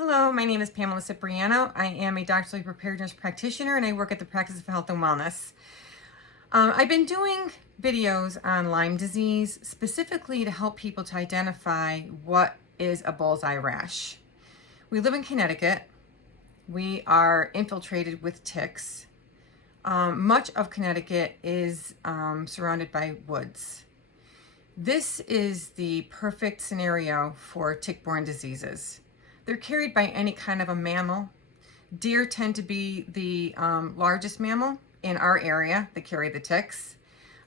Hello, my name is Pamela Cipriano. I am a doctorally prepared nurse practitioner and I work at the Practice of Health and Wellness. I've been doing videos on Lyme disease specifically to help people to identify what is a bullseye rash. We live in Connecticut. We are infiltrated with ticks. Much of Connecticut is surrounded by woods. This is the perfect scenario for tick-borne diseases. They're carried by any kind of a mammal. Deer tend to be the largest mammal in our area that carry the ticks.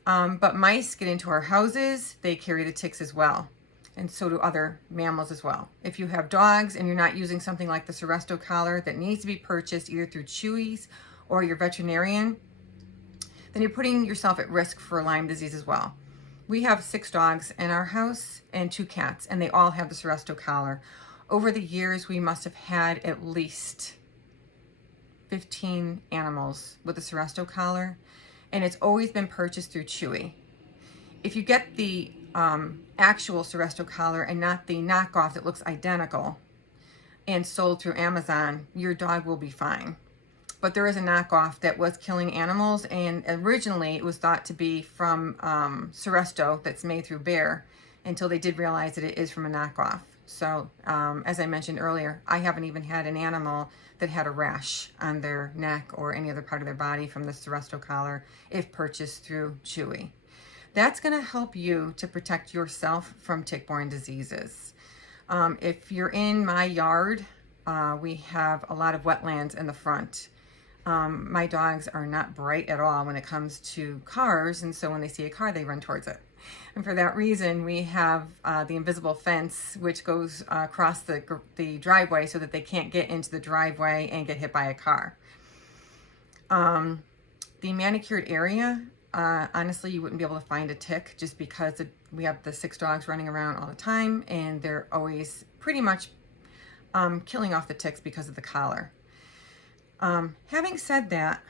But mice get into our houses, they carry the ticks as well. And so do other mammals as well. If you have dogs and you're not using something like the Seresto collar that needs to be purchased either through Chewy's or your veterinarian, then you're putting yourself at risk for Lyme disease as well. We have 6 dogs in our house and 2 cats, and they all have the Seresto collar. Over the years, we must have had at least 15 animals with the Seresto collar, and it's always been purchased through Chewy. If you get the actual Seresto collar and not the knockoff that looks identical and sold through Amazon, your dog will be fine. But there is a knockoff that was killing animals, and originally it was thought to be from Seresto that's made through Bayer until they did realize that it is from a knockoff. So as I mentioned earlier, I haven't even had an animal that had a rash on their neck or any other part of their body from the Seresto collar if purchased through Chewy. That's going to help you to protect yourself from tick-borne diseases. If you're in my yard, we have a lot of wetlands in the front. My dogs are not bright at all when it comes to cars, and so when they see a car, they run towards it. And for that reason, we have the invisible fence, which goes across the driveway so that they can't get into the driveway and get hit by a car. The manicured area, honestly, you wouldn't be able to find a tick just because we have the 6 dogs running around all the time, and they're always pretty much killing off the ticks because of the collar. Having said that,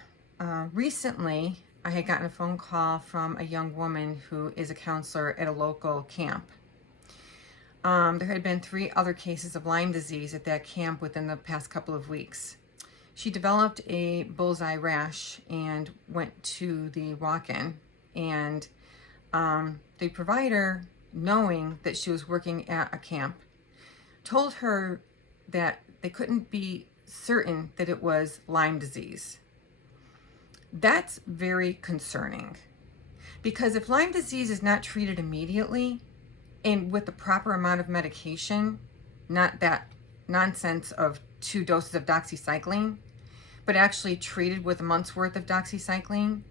recently I had gotten a phone call from a young woman who is a counselor at a local camp. There had been 3 other cases of Lyme disease at that camp within the past couple of weeks. She developed a bullseye rash and went to the walk-in, and the provider, knowing that she was working at a camp, told her that they couldn't be certain that it was Lyme disease. That's very concerning, because if Lyme disease is not treated immediately and with the proper amount of medication, not that nonsense of 2 doses of doxycycline, but actually treated with a month's worth of doxycycline,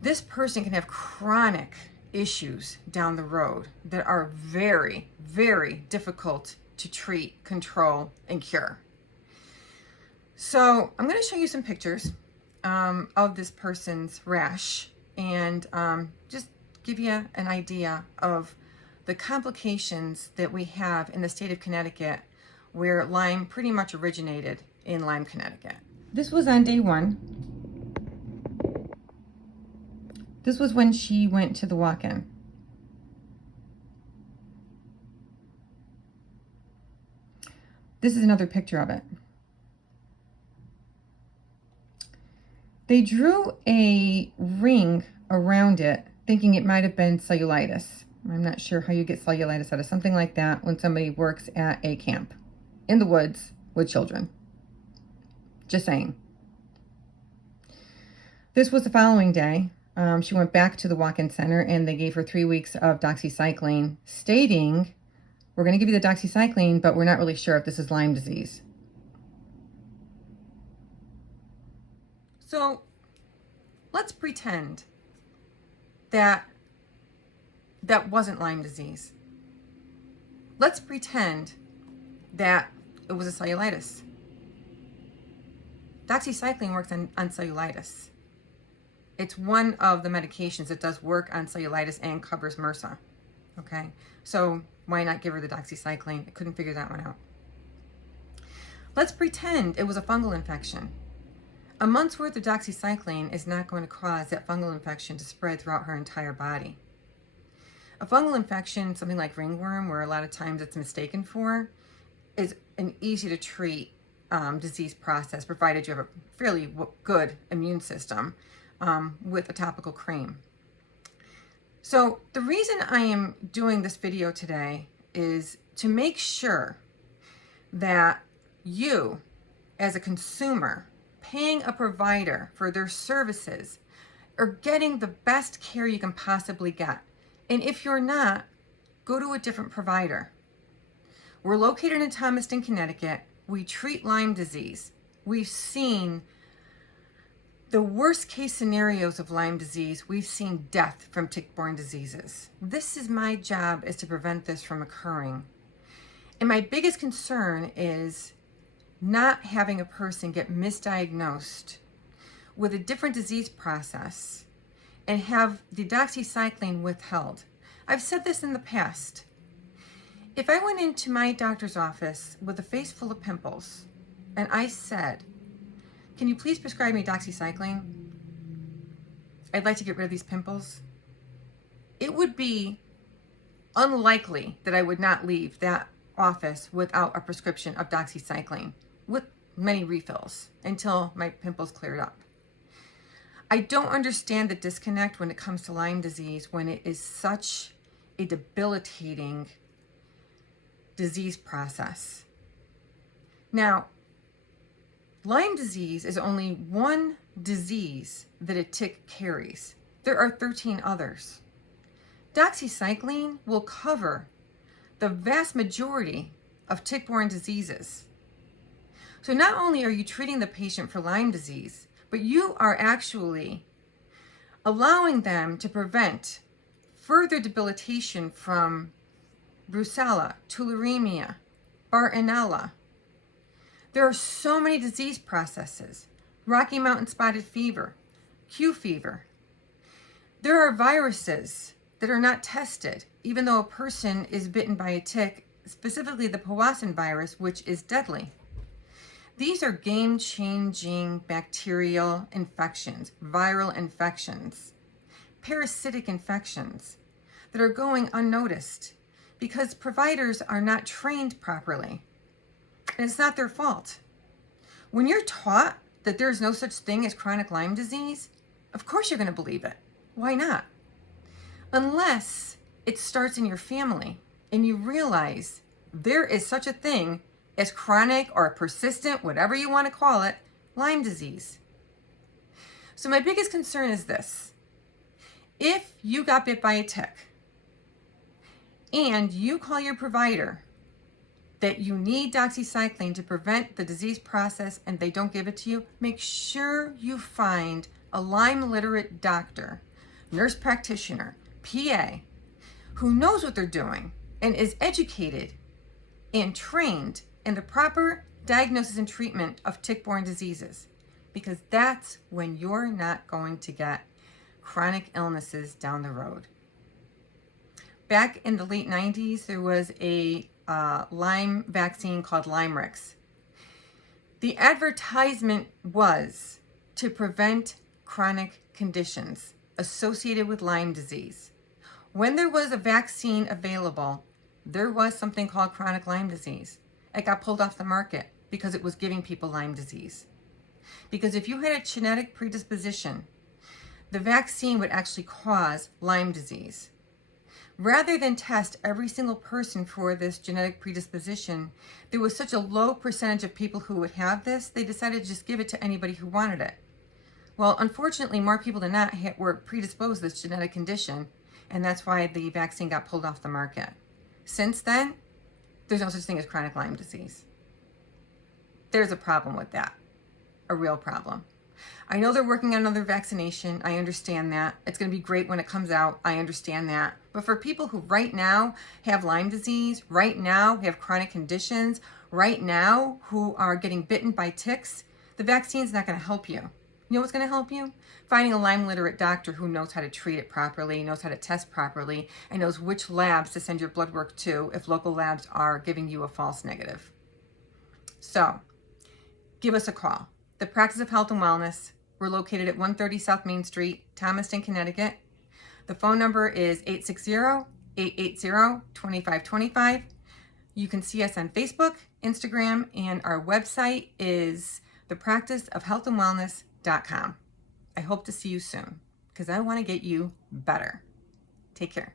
this person can have chronic issues down the road that are very, very difficult to treat, control, and cure. So I'm going to show you some pictures of this person's rash and just give you an idea of the complications that we have in the state of Connecticut, where Lyme pretty much originated in Lyme, Connecticut. This was on day 1. This was when she went to the walk-in. This is another picture of it. They drew a ring around it, thinking it might have been cellulitis. I'm not sure how you get cellulitis out of something like that when somebody works at a camp in the woods with children. Just saying. This was the following day. She went back to the walk-in center and they gave her 3 weeks of doxycycline, stating, we're going to give you the doxycycline, but we're not really sure if this is Lyme disease. So let's pretend that that wasn't Lyme disease. Let's pretend that it was a cellulitis. Doxycycline works on cellulitis. It's one of the medications that does work on cellulitis and covers MRSA. Okay, so why not give her the doxycycline? I couldn't figure that one out. Let's pretend it was a fungal infection. A month's worth of doxycycline is not going to cause that fungal infection to spread throughout her entire body. A fungal infection, something like ringworm, where a lot of times it's mistaken for, is an easy to treat disease process, provided you have a fairly good immune system with a topical cream. So the reason I am doing this video today is to make sure that you, as a consumer, paying a provider for their services, are getting the best care you can possibly get. And if you're not, go to a different provider. We're located in Thomaston, Connecticut. We treat Lyme disease. We've seen the worst case scenarios of Lyme disease. We've seen death from tick-borne diseases. This is my job, is to prevent this from occurring. And my biggest concern is not having a person get misdiagnosed with a different disease process and have the doxycycline withheld. I've said this in the past. If I went into my doctor's office with a face full of pimples and I said, "Can you please prescribe me doxycycline? I'd like to get rid of these pimples," it would be unlikely that I would not leave that office without a prescription of doxycycline with many refills until my pimples cleared up. I don't understand the disconnect when it comes to Lyme disease, when it is such a debilitating disease process. Now, Lyme disease is only one disease that a tick carries. There are 13 others. Doxycycline will cover the vast majority of tick-borne diseases. So not only are you treating the patient for Lyme disease, but you are actually allowing them to prevent further debilitation from brucella, tularemia, Bartonella. There are so many disease processes. Rocky Mountain spotted fever, Q fever. There are viruses that are not tested, even though a person is bitten by a tick, specifically the Powassan virus, which is deadly. These are game-changing bacterial infections, viral infections, parasitic infections that are going unnoticed because providers are not trained properly. And it's not their fault. When you're taught that there's no such thing as chronic Lyme disease, of course you're going to believe it. Why not? Unless it starts in your family and you realize there is such a thing as chronic or persistent, whatever you want to call it, Lyme disease. So my biggest concern is this. If you got bit by a tick and you call your provider that you need doxycycline to prevent the disease process and they don't give it to you, make sure you find a Lyme literate doctor, nurse practitioner, PA, who knows what they're doing and is educated and trained in the proper diagnosis and treatment of tick-borne diseases, because that's when you're not going to get chronic illnesses down the road. Back in the late 90s, there was a Lyme vaccine called LymeRix. The advertisement was to prevent chronic conditions associated with Lyme disease. When there was a vaccine available, there was something called chronic Lyme disease. It got pulled off the market because it was giving people Lyme disease. Because if you had a genetic predisposition, the vaccine would actually cause Lyme disease. Rather than test every single person for this genetic predisposition, there was such a low percentage of people who would have this, they decided to just give it to anybody who wanted it. Well, unfortunately, more people than not were predisposed to this genetic condition, and that's why the vaccine got pulled off the market. Since then, there's no such thing as chronic Lyme disease. There's a problem with that, a real problem. I know they're working on another vaccination. I understand that. It's going to be great when it comes out. I understand that. But for people who right now have Lyme disease, right now have chronic conditions, right now who are getting bitten by ticks, the vaccine's not going to help you. You know what's going to help you? Finding a Lyme literate doctor who knows how to treat it properly, knows how to test properly, and knows which labs to send your blood work to if local labs are giving you a false negative. So, give us a call. The Practice of Health and Wellness. We're located at 130 South Main Street, Thomaston, Connecticut. The phone number is 860-880-2525. You can see us on Facebook, Instagram, and our website is thepracticeofhealthandwellness.com. I hope to see you soon because I want to get you better. Take care.